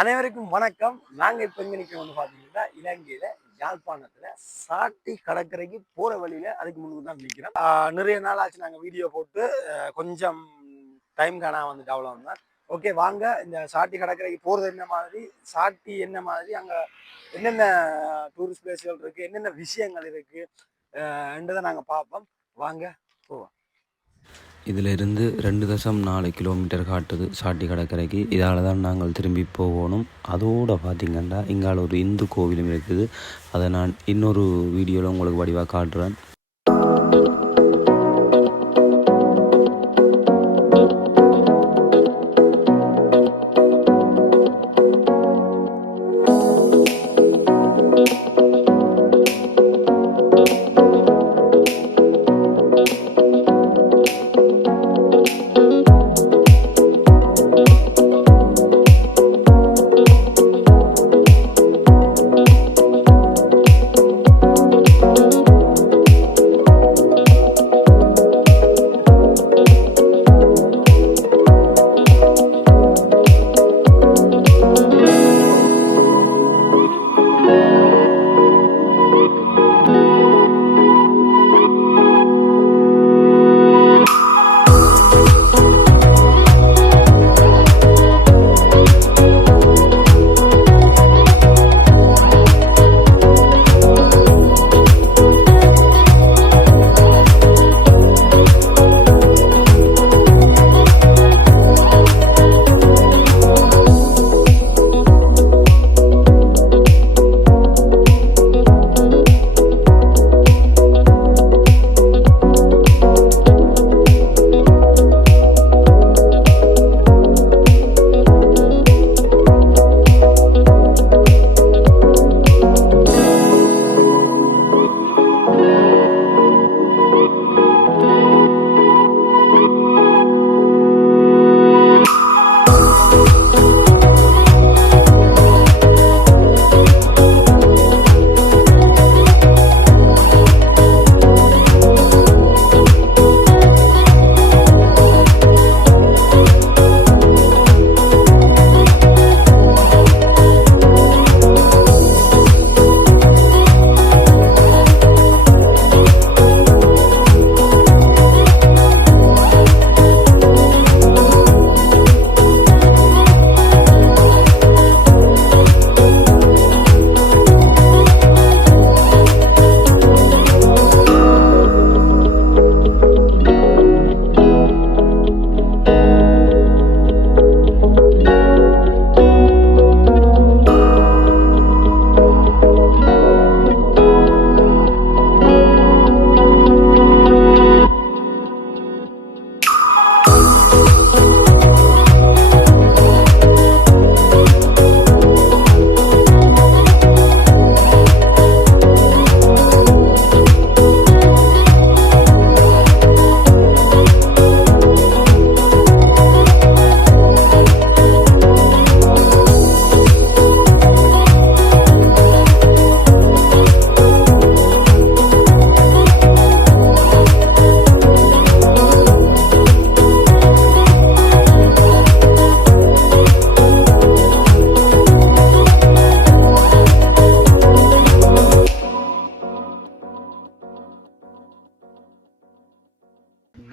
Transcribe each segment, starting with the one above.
அனைவருக்கும் வணக்கம். நாங்க இப்ப எங்க நிக்கிறோம்னு பாத்தீங்கன்னா இலங்கையில யாழ்ப்பாணத்துல சாட்டி கடற்கரைக்கு போற வழியில அதுக்கு முன்னுக்கு தான் நிக்கிறோம். நிறைய நாள் ஆச்சு நாங்க வீடியோ போட்டு கொஞ்சம் டைம் காணாம வந்துட்டு அவ்வளவுதான். ஓகே, வாங்க இந்த சாட்டி கடற்கரைக்கு போறது என்ன மாதிரி, சாட்டி என்ன மாதிரி, அங்க என்னென்ன டூரிஸ்ட் பிளேஸ்கள் இருக்கு, என்னென்ன விஷயங்கள் இருக்கு என்றதை நாங்க பார்ப்போம். வாங்க போவோம். இதிலிருந்து 2.4 கிலோமீட்டர் காட்டுது சாட்டி கடற்கரைக்கு. இதால் தான் நாங்கள் திரும்பி போகணும். அதோடு பார்த்திங்கன்னா இங்கால ஒரு இந்து கோவிலும் இருக்குது. அதை நான் இன்னொரு வீடியோவில் உங்களுக்கு வடிவாக காட்டுறேன்.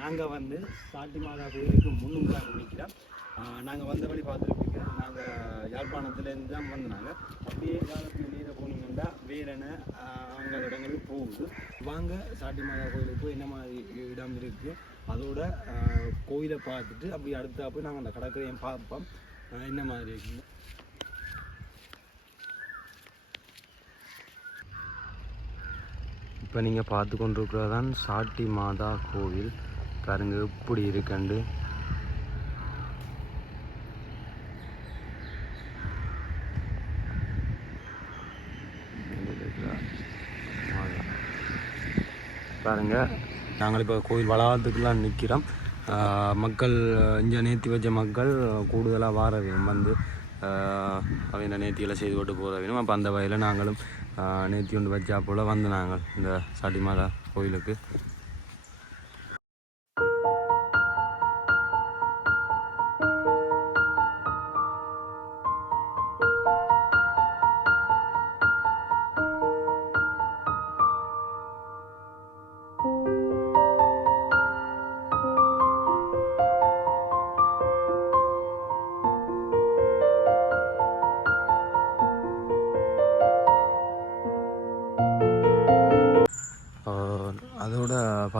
நாங்கள் வந்து சாட்டி மாதா கோயிலுக்கு முன்னுங்களாக நிற்கிறோம். நாங்கள் வந்த வழி பார்த்துருப்பீங்க. நாங்கள் யாழ்ப்பாணத்துலேருந்து தான் வந்தாங்க. அப்படியே காலத்துக்கு நீரை போனீங்கன்னா வேறென அவங்க இடங்களுக்கு போகுது. வாங்க சாட்டி மாதா கோயிலுக்கு என்ன மாதிரி இடம் இருக்குது, அதோட கோயிலை பார்த்துட்டு அப்படி அடுத்தாப்பு நாங்கள் அந்த கடற்கரையை பார்ப்போம் என்ன மாதிரி இருக்குங்க. இப்போ நீங்கள் பார்த்து கொண்டிருக்கிறதான் சாட்டி மாதா கோவில். பாருங்க எப்படி இருக்கண்டு. பாருங்க, நாங்கள் இப்போ கோவில் வளாகத்துக்குலாம் நிற்கிறோம். மக்கள் இங்கே நேர்த்தி வச்ச மக்கள் கூடுதலாக வார வேணும், வந்து அவங்க நேர்த்திகளை செய்து கொண்டு போகிற வேணும். அப்போ அந்த வகையில் நாங்களும் நேர்த்தி கொண்டு வச்சா போல் வந்து நாங்கள் இந்த சாட்டி மாதா கோயிலுக்கு.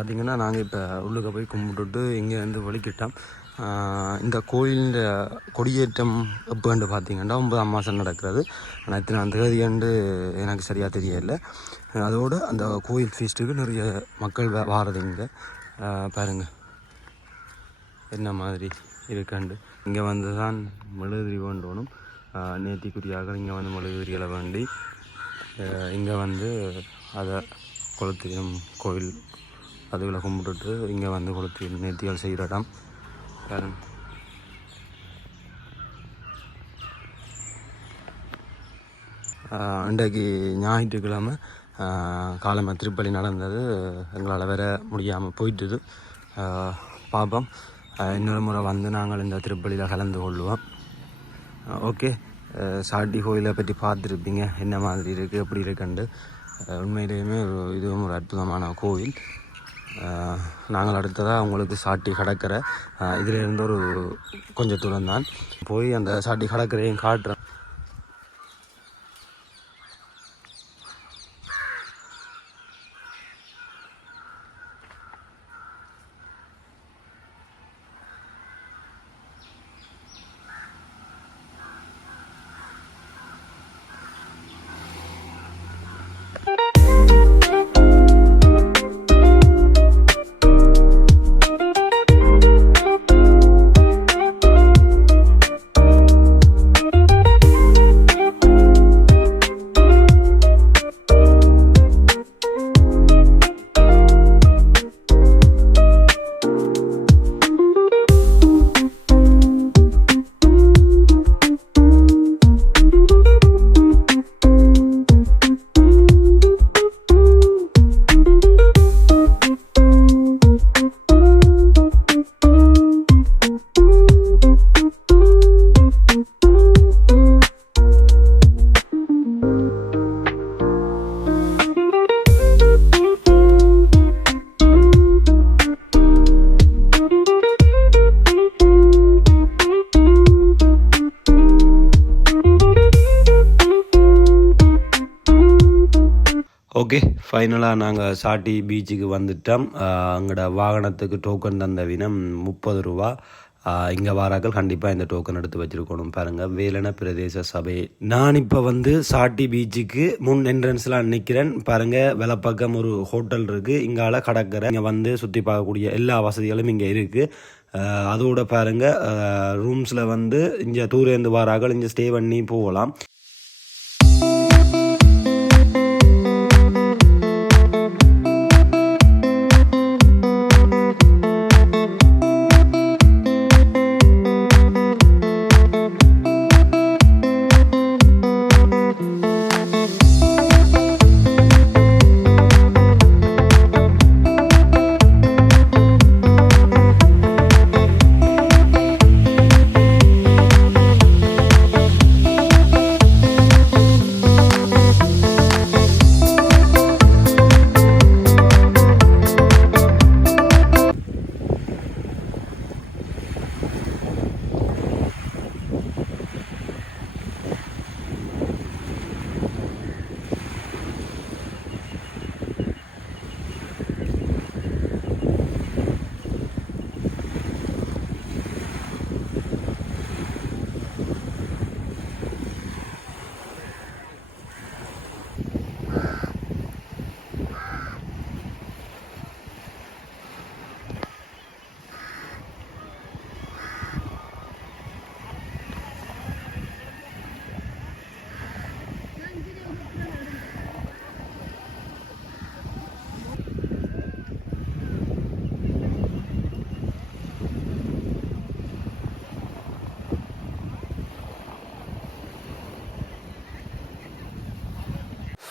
பார்த்திங்கன்னா நாங்கள் இப்போ உள்ளுக்க போய் கும்பிட்டுட்டு இங்கேருந்து வலிக்கிட்டோம். இந்த கோயிலின் கொடியேற்றம் எப்போன்னு பார்த்திங்கன்னா 9ஆம் மாதம் நடக்கிறது. ஆனால் எத்தனாம் தேதியாண்டு எனக்கு சரியாக தெரியல. அதோடு அந்த கோயில் ஃபீஸ்ட்டுக்கு நிறைய மக்கள் வாரது இங்கே பாருங்கள் என்ன மாதிரி இருக்காண்டு. இங்கே வந்து தான் மெழுகுதிரி வேண்டணும். நேர்த்திக்குரியாக இங்கே வந்து மெழுகுதிரிகளை வேண்டி இங்கே வந்து அதை கொளுத்தியம் கோயில் அதுகளை கும்பிட்டுட்டு இங்கே வந்து கொளுத்தி நேர்த்திகள் செய்கிற இடம் பாருங்க. இன்றைக்கு ஞாயிற்றுக்கிழமை காலமாக திருப்பலி நடந்தது. எங்களால் வேற முடியாமல் போயிட்டுது. பார்ப்போம், இன்னொரு முறை வந்து நாங்கள் இந்த திருப்பலியில் கலந்து கொள்வோம். ஓகே, சாட்டி கோயிலை பற்றி பார்த்துருப்பீங்க என்ன மாதிரி இருக்குது எப்படி இருக்குண்டு. உண்மையிலேயுமே இதுவும் ஒரு அற்புதமான கோயில். நாங்கள் அடுத்ததாக உங்களுக்கு சாட்டி கடற்கரை இதிலிருந்து ஒரு கொஞ்சம் தூரம் தான் போய் அந்த சாட்டி கடற்கரையும் காட்டுறேன். ஓகே, ஃபைனலாக நாங்கள் சாட்டி பீச்சுக்கு வந்துட்டோம். அங்கோட வாகனத்துக்கு டோக்கன் தந்த வினம் 30 ரூபா. இங்கே வாராக்கள் கண்டிப்பாக இந்த டோக்கன் எடுத்து வச்சுருக்கணும். பாருங்கள், வேலன பிரதேச சபை. நான் இப்போ வந்து சாட்டி பீச்சுக்கு முன் என்ட்ரன்ஸ்லாம் நிற்கிறேன். பாருங்கள், வலப்பக்கம் ஒரு ஹோட்டல் இருக்குது, இங்கால கடற்கரை. இங்கே வந்து சுற்றி பார்க்கக்கூடிய எல்லா வசதிகளும் இங்கே இருக்குது. அதோட பாருங்கள், ரூம்ஸில் வந்து இங்கே தூரேந்து வாராக்கள் இங்கே ஸ்டே பண்ணி போகலாம்.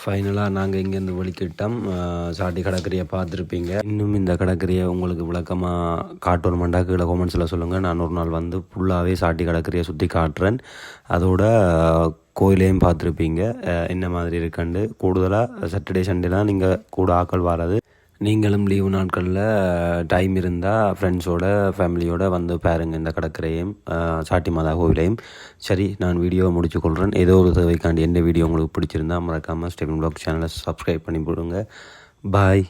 ஃபைனலாக நாங்கள் இங்கேருந்து வெளிக்கிட்டோம். சாட்டி கடற்கரையை பார்த்துருப்பீங்க. இன்னும் இந்த கடற்கரையை உங்களுக்கு விளக்கமாக காட்டணுமெண்டா கீழே கமெண்ட்ஸில் சொல்லுங்கள். நான் ஒரு நாள் வந்து ஃபுல்லாகவே சாட்டி கடற்கரையை சுற்றி காட்டுறேன். அதோட கோயிலையும் பார்த்துருப்பீங்க என்ன மாதிரி இருக்குண்டு. கூடுதலாக சாட்டர்டே சண்டே தான் நீங்கள் கூட ஆக்கள் வராது. நீங்களும் லீவு நாட்களில் டைம் இருந்தால் ஃப்ரெண்ட்ஸோட ஃபேமிலியோடு வந்து பாருங்கள் இந்த கடற்கரையும் சாட்டி மாதா கோவிலையும். சரி, நான் வீடியோவை முடிச்சு கொள்கிறேன். ஏதோ ஒரு தேவைக்காண்டி எந்த வீடியோ உங்களுக்கு பிடிச்சிருந்தா மறக்காமல் ஸ்டெபின் ப்ளாக் சேனலை சப்ஸ்கிரைப் பண்ணி போடுங்க. பாய்.